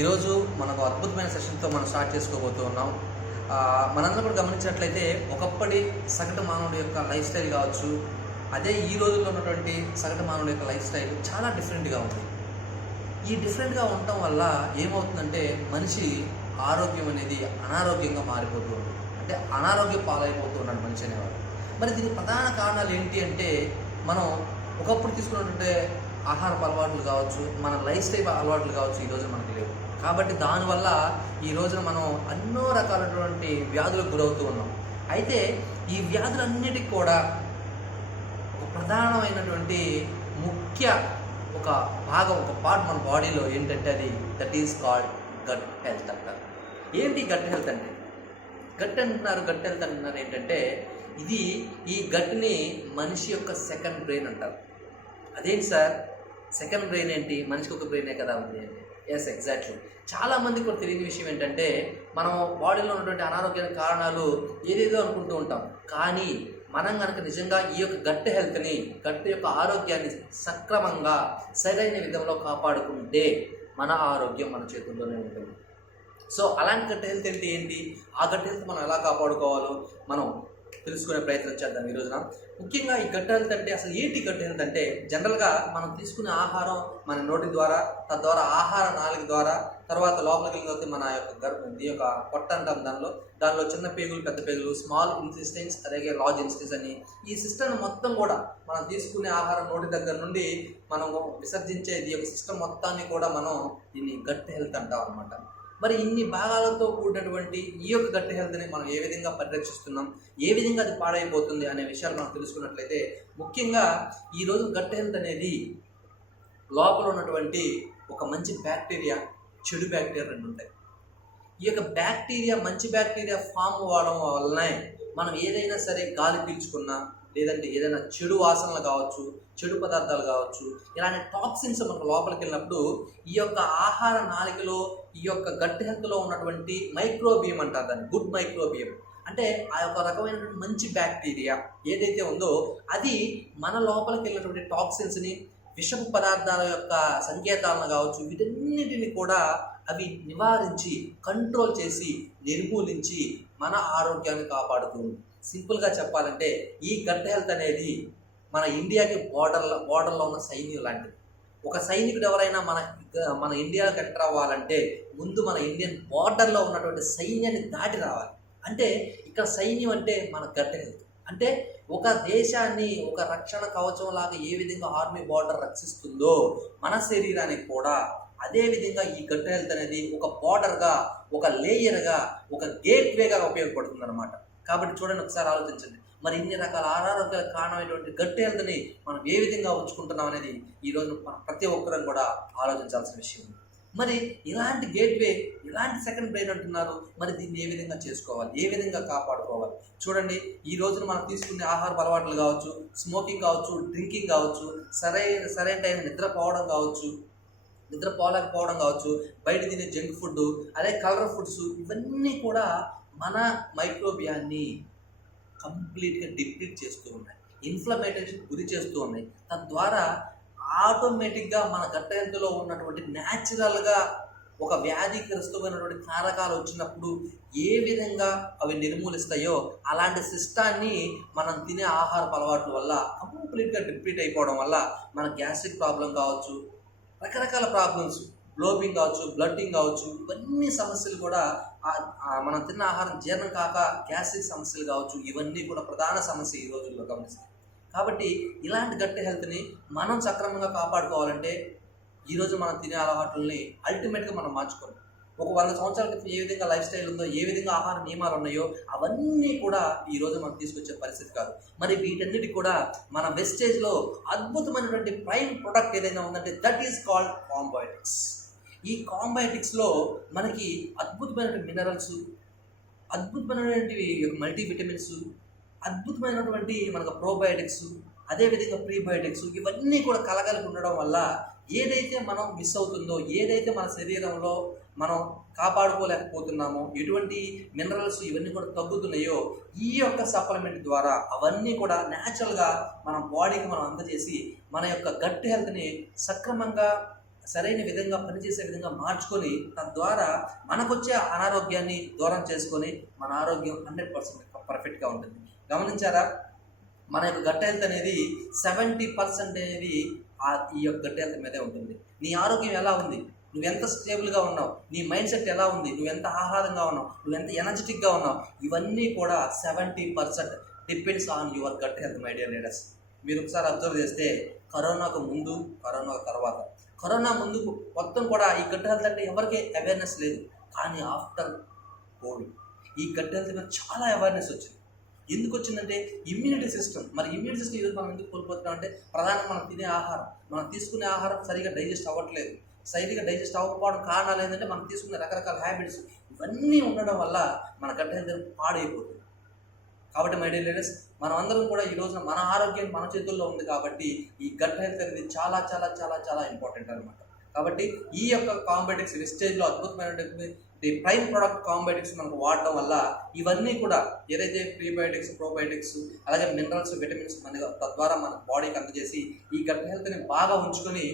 ఈరోజు మనకు అద్భుతమైన సెషన్తో మనం స్టార్ట్ చేసుకోబోతూ ఉన్నాం. మనందరం కూడా గమనించినట్లయితే ఒకప్పటి సగటు మానవుడి యొక్క లైఫ్ స్టైల్ కావచ్చు, అదే ఈ రోజుల్లో ఉన్నటువంటి సగటు మానవుడి యొక్క లైఫ్ స్టైల్ చాలా డిఫరెంట్గా ఉంది. ఈ డిఫరెంట్గా ఉండటం వల్ల ఏమవుతుందంటే మనిషి ఆరోగ్యం అనేది అనారోగ్యంగా మారిపోతూ ఉంది. అంటే అనారోగ్యం పాలైపోతూ ఉన్నాడు మనిషి అనేవాడు. మరి దీనికి ప్రధాన కారణాలు ఏంటి అంటే మనం ఒకప్పుడు తీసుకున్నటువంటి ఆహారపు అలవాట్లు కావచ్చు, మన లైఫ్ స్టైల్ అలవాట్లు కావచ్చు, ఈ రోజున మనకు లేవు. కాబట్టి దానివల్ల ఈ రోజున మనం ఎన్నో రకాలైనటువంటి వ్యాధులకు గురవుతూ ఉన్నాం. అయితే ఈ వ్యాధులన్నిటికీ కూడా ఒక ప్రధానమైనటువంటి ముఖ్య ఒక భాగం, ఒక పార్ట్ మన బాడీలో ఏంటంటే అది that is called gut health అంటారు. ఏంటి గట్ హెల్త్ అంటే? గట్ హెల్త్ అంటున్నారు ఏంటంటే ఇది ఈ గట్ని మనిషి యొక్క సెకండ్ బ్రెయిన్ అంటారు. అదేంటి సార్, సెకండ్ బ్రెయిన్ ఏంటి? మనిషికి ఒక బ్రెయినే కదా ఉంది అంటే ఎస్, ఎగ్జాక్ట్లీ. చాలామందికి కూడా తెలియని విషయం ఏంటంటే మనం బాడీలో ఉన్నటువంటి అనారోగ్యానికి కారణాలు ఏదేదో అనుకుంటూ ఉంటాం. కానీ మనం కనుక నిజంగా ఈ యొక్క గట్ హెల్త్ని, గట్ యొక్క ఆరోగ్యాన్ని సక్రమంగా సరైన విధంలో కాపాడుకుంటే మన ఆరోగ్యం మన చేతుల్లోనే ఉంటుంది. సో అలాంటి గట్ హెల్త్ ఏంటి, ఆ గట్ హెల్త్ మనం ఎలా కాపాడుకోవాలో మనం తెలుసుకునే ప్రయత్నం చేద్దాం ఈ రోజున. ముఖ్యంగా ఈ గట్ హెల్త్ అంటే అసలు ఏంటి? గట్ హెల్త్ అంటే జనరల్గా మనం తీసుకునే ఆహారం మన నోటి ద్వారా, తద్వారా ఆహార నాళిక ద్వారా, తర్వాత లోపలికి వెళ్ళిపోతే మన యొక్క ఈ యొక్క పొట్ట అంటాం, దానిలో చిన్న పేగులు, పెద్ద పేగులు, స్మాల్ ఇంటెస్టైన్స్, అలాగే లార్జ్ ఇంటెస్టైన్స్ అని ఈ సిస్టమ్ మొత్తం కూడా మనం తీసుకునే ఆహారం నోటి దగ్గర నుండి మనం విసర్జించే ఈ యొక్క సిస్టమ్ మొత్తాన్ని కూడా మనం దీన్ని గట్ హెల్త్ అంటాం అనమాట. మరి ఇన్ని భాగాలతో కూడినటువంటి ఈ యొక్క గట్ హెల్త్ని మనం ఏ విధంగా పరిరక్షిస్తున్నాం, ఏ విధంగా అది పాడైపోతుంది అనే విషయాలు మనం తెలుసుకున్నట్లయితే, ముఖ్యంగా ఈరోజు గట్ హెల్త్ అనేది లోపల ఉన్నటువంటి ఒక మంచి బ్యాక్టీరియా, చెడు బ్యాక్టీరియా రెండు ఉంటాయి. ఈ యొక్క బ్యాక్టీరియా, మంచి బ్యాక్టీరియా ఫామ్ అవ్వడం వల్లనే మనం ఏదైనా సరే గాలి పీల్చుకున్నా, లేదంటే ఏదైనా చెడు వాసనలు కావచ్చు, చెడు పదార్థాలు కావచ్చు, ఇలాంటి టాక్సిన్స్ మనకు లోపలికి వెళ్ళినప్పుడు ఈ యొక్క ఆహార నాళికలో, ఈ యొక్క గట్ హెల్త్లో ఉన్నటువంటి మైక్రోబియం అంటారు దాన్ని, గుడ్ మైక్రోబియం అంటే ఆ యొక్క రకమైనటువంటి మంచి బ్యాక్టీరియా ఏదైతే ఉందో అది మన లోపలికి వెళ్ళినటువంటి టాక్సిన్స్ని, విషపు పదార్థాల యొక్క సంకేతాలను కావచ్చు, వీటన్నిటిని కూడా అవి నివారించి, కంట్రోల్ చేసి, నిర్మూలించి మన ఆరోగ్యాన్ని కాపాడుతుంది. సింపుల్గా చెప్పాలంటే ఈ గట్ హెల్త్ అనేది మన ఇండియాకి బోర్డర్లో ఉన్న సైన్యం లాంటిది. ఒక సైనికుడు ఎవరైనా మన ఇండియాకి ఎంటర్ అవ్వాలంటే ముందు మన ఇండియన్ బోర్డర్లో ఉన్నటువంటి సైన్యాన్ని దాటి రావాలి. అంటే ఇక్కడ సైన్యం అంటే మన గట్ హెల్త్. అంటే ఒక దేశాన్ని ఒక రక్షణ కవచం లాగా ఏ విధంగా ఆర్మీ బోర్డర్ రక్షిస్తుందో మన శరీరానికి కూడా అదే విధంగా ఈ గట్ హెల్త్ అనేది ఒక బోర్డర్గా, ఒక లేయర్గా, ఒక గేట్వేగా ఉపయోగపడుతుంది అనమాట. కాబట్టి చూడండి, ఒకసారి ఆలోచించండి. మరి ఇన్ని రకాల అనారోగ్యాలకు కారణమైనటువంటి గట్ హెల్త్ని మనం ఏ విధంగా ఉంచుకుంటున్నాం అనేది ఈరోజు ప్రతి ఒక్కరూ కూడా ఆలోచించాల్సిన విషయం. మరి ఇలాంటి గేట్వే, ఇలాంటి సెకండ్ బ్రెయిన్ అంటున్నారు. మరి దీన్ని ఏ విధంగా చేసుకోవాలి, ఏ విధంగా కాపాడుకోవాలి? చూడండి, ఈ రోజున మనం తీసుకునే ఆహార అలవాట్లు కావచ్చు, స్మోకింగ్ కావచ్చు, డ్రింకింగ్ కావచ్చు, సరైన టైం నిద్రపోలేకపోవడం కావచ్చు, బయట తినే జంక్ ఫుడ్, అదే కలర్ ఫుడ్స్, ఇవన్నీ కూడా మన మైక్రోబియాన్ని కంప్లీట్గా డిప్లీట్ చేస్తూ ఉన్నాయి, ఇన్ఫ్లమేటేషన్ గురి చేస్తూ ఉన్నాయి. తద్వారా ఆటోమేటిక్గా మన గట్ హెల్త్లో ఉన్నటువంటి న్యాచురల్గా ఒక వ్యాధిగ్రస్తమైనటువంటి కారకాలు వచ్చినప్పుడు ఏ విధంగా అవి నిర్మూలిస్తాయో అలాంటి సిస్టాన్ని మనం తినే ఆహారపు అలవాట్ల వల్ల కంప్లీట్గా డిప్లీట్ అయిపోవడం వల్ల మన గ్యాస్ట్రిక్ ప్రాబ్లం కావచ్చు, రకరకాల ప్రాబ్లమ్స్, బ్లోటింగ్ కావచ్చు, బ్లడ్డింగ్ కావచ్చు, ఇవన్నీ సమస్యలు కూడా మనం తిన్న ఆహారం జీర్ణం కాక గ్యాస్ట్రిక్ సమస్యలు కావచ్చు, ఇవన్నీ కూడా ప్రధాన సమస్య ఈ రోజుల్లో గమనిస్తాం. కాబట్టి ఇలాంటి గట్ హెల్త్ని మనం సక్రమంగా కాపాడుకోవాలంటే ఈరోజు మనం తినే అలవాట్లని అల్టిమేట్గా మనం మార్చుకోవాలి. ఒక 100 సంవత్సరాల క్రితం ఏ విధంగా లైఫ్ స్టైల్ ఉందో, ఏ విధంగా ఆహార నియమాలు ఉన్నాయో అవన్నీ కూడా ఈరోజు మనం తీసుకొచ్చే పరిస్థితి కాదు. మరి వీటన్నిటి కూడా మన వెస్టేజ్లో అద్భుతమైనటువంటి ప్రైమ్ ప్రొడక్ట్ ఏదైనా ఉందంటే దట్ ఈస్ కాల్డ్ కాంబయోటిక్స్. ఈ కాంబయోటిక్స్లో మనకి అద్భుతమైనటువంటి మినరల్స్, అద్భుతమైనటువంటి మల్టీవిటమిన్స్, అద్భుతమైనటువంటి మనకు ప్రోబయోటిక్స్, అదేవిధంగా ప్రీబయోటిక్స్, ఇవన్నీ కూడా కలగలిపి ఉండడం వల్ల ఏదైతే మనం మిస్ అవుతుందో, ఏదైతే మన శరీరంలో మనం కాపాడుకోలేకపోతున్నామో, ఎటువంటి మినరల్స్ ఇవన్నీ కూడా తగ్గుతున్నాయో ఈ యొక్క సప్లిమెంట్ ద్వారా అవన్నీ కూడా న్యాచురల్గా మన బాడీకి మనం అందజేసి మన యొక్క గట్ హెల్త్ని సక్రమంగా సరైన విధంగా పనిచేసే విధంగా మార్చుకొని తద్వారా మనకొచ్చే అనారోగ్యాన్ని దూరం చేసుకొని మన ఆరోగ్యం 100% పర్ఫెక్ట్గా ఉంటుంది. గమనించారా? మన యొక్క గట్ హెల్త్ అనేది 70% అనేది ఈ యొక్క గట్ హెల్త్ మీదే ఉంటుంది. నీ ఆరోగ్యం ఎలా ఉంది, నువ్వెంత స్టేబుల్గా ఉన్నావు, నీ మైండ్ సెట్ ఎలా ఉంది, నువ్వెంత ఆహ్లాదంగా ఉన్నావు, నువ్వెంత ఎనర్జెటిక్గా ఉన్నావు, ఇవన్నీ కూడా 70% depends on your gut health my dear leaders. మీరు ఒకసారి అబ్జర్వ్ చేస్తే కరోనాకు ముందు, కరోనాకు తర్వాత, కరోనా ముందు మొత్తం కూడా ఈ గట్ హెల్త్ అంటే ఎవరికి అవేర్నెస్ లేదు. కానీ ఆఫ్టర్ కోవిడ్ ఈ గట్ హెల్త్ మీద చాలా అవేర్నెస్ వచ్చింది. ఎందుకు వచ్చిందంటే ఇమ్యూనిటీ సిస్టమ్. మరి ఇమ్యూనిటీ సిస్టమ్ ఈరోజు మనం ఎందుకు కోల్పోతున్నాం అంటే ప్రధానంగా మనం తినే ఆహారం, మనం తీసుకునే ఆహారం సరిగా డైజెస్ట్ అవ్వట్లేదు. సరిగా డైజెస్ట్ అవ్వకపోవడం కారణాలు ఏంటంటే మనం తీసుకునే రకరకాల హ్యాబిట్స్ ఇవన్నీ ఉండడం వల్ల మన గట్ హెల్త్ పాడైపోతుంది. కాబట్టి మై డియర్ లీడర్స్, మనం అందరం కూడా ఈ రోజున మన ఆరోగ్యం మన చేతుల్లో ఉంది. కాబట్టి ఈ గట్ హెల్త్ అనేది చాలా చాలా చాలా చాలా ఇంపార్టెంట్ అనమాట. కాబట్టి ఈ యొక్క కాంబయోటిక్స్ వెస్టేజ్లో అద్భుతమైనటువంటి ప్రైమ్ ప్రోడక్ట్ కాంబయోటిక్స్ మనకు వాడడం వల్ల ఇవన్నీ కూడా ఏదైతే ప్రీబయోటిక్స్, ప్రోబయోటిక్స్, అలాగే మినరల్స్, విటమిన్స్ మన తద్వారా మన బాడీకి అందజేసి ఈ గట్ హెల్త్ని బాగా ఉంచుకొని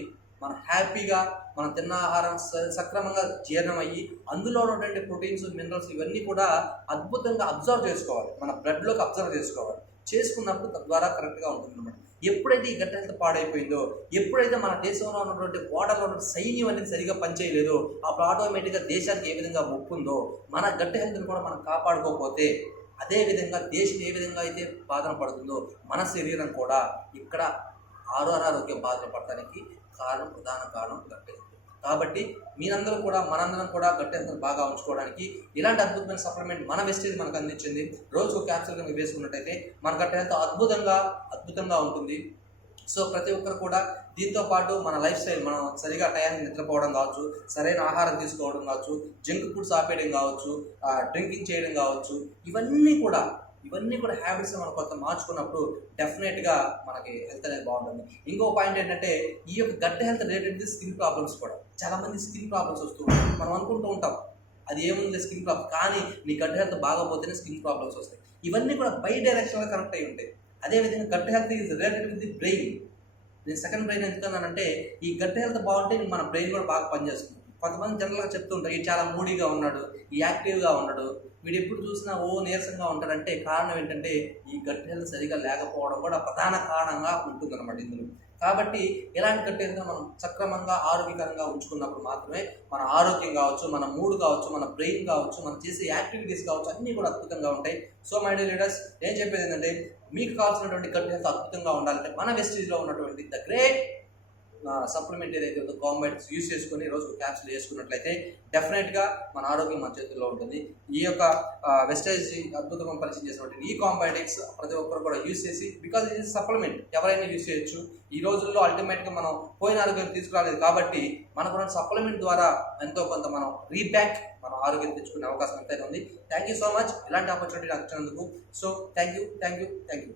మనం హ్యాపీగా మనం తిన్న ఆహారం సక్రమంగా జీర్ణం అయ్యి అందులో ఉన్నటువంటి ప్రోటీన్స్, మినరల్స్ ఇవన్నీ కూడా అద్భుతంగా అబ్జర్వ్ చేసుకోవాలి, మన బ్లడ్లోకి అబ్జర్వ్ చేసుకోవాలి. చేసుకున్నప్పుడు తద్వారా కరెక్ట్గా ఉంటుంది అన్నమాట. ఎప్పుడైతే ఈ గట్ హెల్త్ పాడైపోయిందో, ఎప్పుడైతే మన దేశంలో ఉన్నటువంటి వాటర్లో ఉన్న సైన్యం అనేది సరిగా పనిచేయలేదో, అప్పుడు ఆటోమేటిక్గా దేశానికి ఏ విధంగా మొక్కుందో మన గట్ హెల్త్ని కూడా మనం కాపాడుకోకపోతే అదేవిధంగా దేశం ఏ విధంగా అయితే బాధన పడుతుందో మన శరీరం కూడా ఇక్కడ అనారోగ్యం బాధలు పడటానికి ప్రధాన కారణం గట్ హెల్త్. కాబట్టి మీరందరూ కూడా మనందరం కూడా గట్ హెల్త్ బాగా ఉంచుకోవడానికి ఇలాంటి అద్భుతమైన సప్లిమెంట్ మన వెస్టేజ్ మనకు అందించింది. రోజుకు క్యాప్సూల్ కనుక వేసుకున్నట్టయితే మన గట్ హెల్త్ అద్భుతంగా ఉంటుంది. సో ప్రతి ఒక్కరు కూడా దీంతో పాటు మన లైఫ్ స్టైల్, మనం సరిగా టయానికి నిద్రపోవడం కావచ్చు, సరైన ఆహారం తీసుకోవడం కావచ్చు, జంక్ ఫుడ్స్ ఆపేయడం కావచ్చు, డ్రింకింగ్ చేయడం కావచ్చు, ఇవన్నీ కూడా హ్యాబిట్స్ మనం కొంత మార్చుకున్నప్పుడు డెఫినెట్గా మనకి హెల్త్ అనేది బాగుంటుంది. ఇంకో పాయింట్ ఏంటంటే ఈ యొక్క gut health related skin problems కూడా చాలామంది స్కిన్ ప్రాబ్లమ్స్ వస్తూ ఉంటాయి. మనం అనుకుంటూ ఉంటాం అది ఏముంది స్కిన్ ప్రాబ్లమ్, కానీ నీ గట్ హెల్త్ బాగోపోతేనే స్కిన్ ప్రాబ్లమ్స్ వస్తాయి. ఇవన్నీ కూడా బై డైరెక్షన్గా కనెక్ట్ అయి ఉంటాయి. అదేవిధంగా gut health is related with the brain. నేను సెకండ్ బ్రెయిన్ ఎందుకన్నానంటే ఈ గట్ హెల్త్ బాగుంటే మన బ్రెయిన్ కూడా బాగా పనిచేస్తుంది. కొంతమంది జనరల్గా చెప్తుంటారు ఈ చాలా మూడీగా ఉన్నాడు, ఈ యాక్టివ్గా ఉన్నాడు, వీడు ఎప్పుడు చూసినా నీరసంగా ఉంటాడంటే కారణం ఏంటంటే ఈ గట్ హెల్త్ సరిగా లేకపోవడం కూడా ప్రధాన కారణంగా ఉంటుందన్నమాట ఇందులో. కాబట్టి ఎలాంటి గట్ హెల్త్ మనం సక్రమంగా ఆరోగ్యకరంగా ఉంచుకున్నప్పుడు మాత్రమే మన ఆరోగ్యం కావచ్చు, మన మూడ్ కావచ్చు, మన బ్రెయిన్ కావచ్చు, మనం చేసే యాక్టివిటీస్ కావచ్చు, అన్నీ కూడా అద్భుతంగా ఉంటాయి. సో మై డియర్ లీడర్స్, నేను చెప్పేది ఏంటంటే మీకు కావాల్సినటువంటి గట్ హెల్త్ అద్భుతంగా ఉండాలంటే మన వెస్టేజ్లో ఉన్నటువంటి ద గ్రేట్ సప్లిమెంట్ ఏదైతే ఉందో కాంబయోటిక్స్ యూజ్ చేసుకుని రోజుకు క్యాప్సూల్ వేసుకున్నట్లయితే డెఫినెట్గా మన ఆరోగ్యం మన చేతుల్లో ఉంటుంది. ఈ యొక్క వెస్టేజ్ అద్భుతంగా పరిచయం చేసినటువంటి ఈ కాంబయోటిక్స్ ప్రతి ఒక్కరు కూడా యూజ్ చేసి, బికాజ్ ఇది సప్లిమెంట్ ఎవరైనా యూజ్ చేయొచ్చు. ఈ రోజుల్లో అల్టిమేట్గా మనం పోయిన ఆరోగ్యం తీసుకురాలేదు కాబట్టి మనకు సప్లిమెంట్ ద్వారా ఎంతో కొంత మనం రీబ్యాక్ మన ఆరోగ్యం తెచ్చుకునే అవకాశం ఎంతైనా ఉంది. థ్యాంక్ యూ సో మచ్ ఇలాంటి ఆపర్చునిటీ నాకు ఇచ్చినందుకు. So thank you.